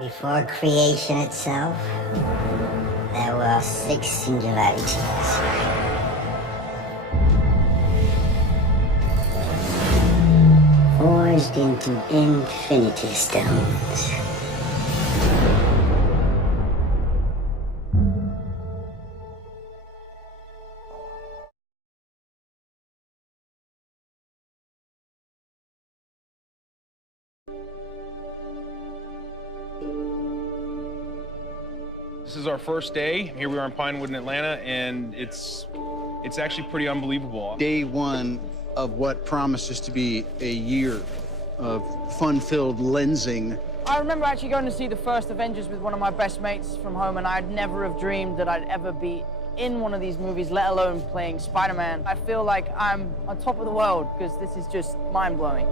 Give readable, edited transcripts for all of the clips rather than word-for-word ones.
Before creation itself, there were 6 singularities. Forged into infinity stones. This is our first day. Here we are in Pinewood in Atlanta, and it's actually pretty unbelievable. Day one of what promises to be a year of fun-filled lensing. I remember actually going to see the first Avengers with one of my best mates from home, and I'd never have dreamed that I'd ever be in one of these movies, let alone playing Spider-Man. I feel like I'm on top of the world, because this is just mind-blowing.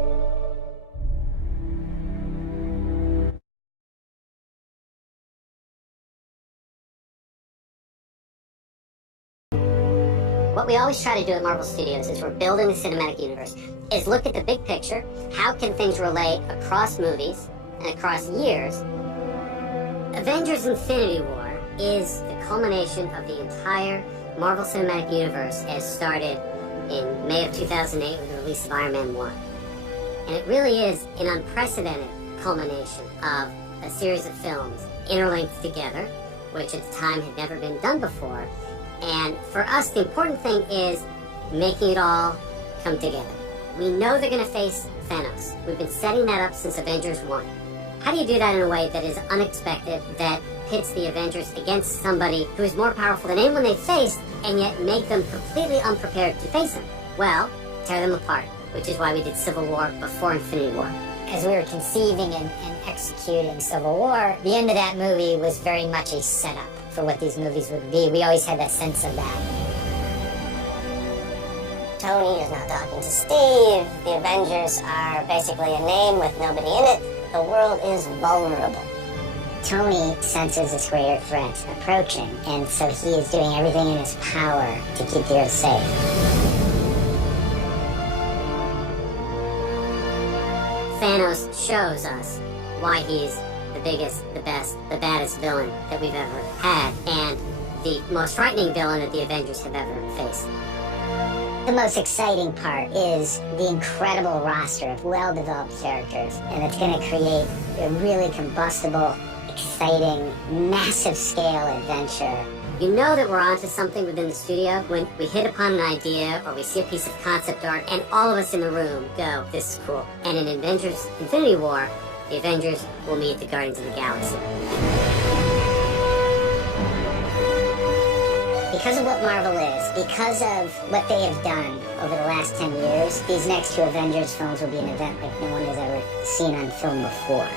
What we always try to do at Marvel Studios as we're building the cinematic universe is look at the big picture. How can things relate across movies and across years? Avengers Infinity War is the culmination of the entire Marvel Cinematic Universe as started in May of 2008 with the release of Iron Man 1. And it really is an unprecedented culmination of a series of films interlinked together, which at the time had never been done before. And for us, the important thing is making it all come together. We know they're going to face Thanos. We've been setting that up since Avengers 1. How do you do that in a way that is unexpected, that pits the Avengers against somebody who is more powerful than anyone they've faced, and yet make them completely unprepared to face him? Well, tear them apart, which is why we did Civil War before Infinity War. As we were conceiving and executing Civil War, the end of that movie was very much a setup for what these movies would be. We always had that sense of that. Tony is now talking to Steve. The Avengers are basically a name with nobody in it. The world is vulnerable. Tony senses this greater threat approaching, and so he is doing everything in his power to keep the Earth safe. Thanos shows us why he's the biggest, the best, the baddest villain that we've ever had, and the most frightening villain that the Avengers have ever faced. The most exciting part is the incredible roster of well-developed characters, and it's going to create a really combustible, exciting, massive-scale adventure. You know that we're onto something within the studio when we hit upon an idea or we see a piece of concept art and all of us in the room go, this is cool. And in Avengers Infinity War, the Avengers will meet the Guardians of the Galaxy. Because of what Marvel is, because of what they have done over the last 10 years, these next 2 Avengers films will be an event like no one has ever seen on film before.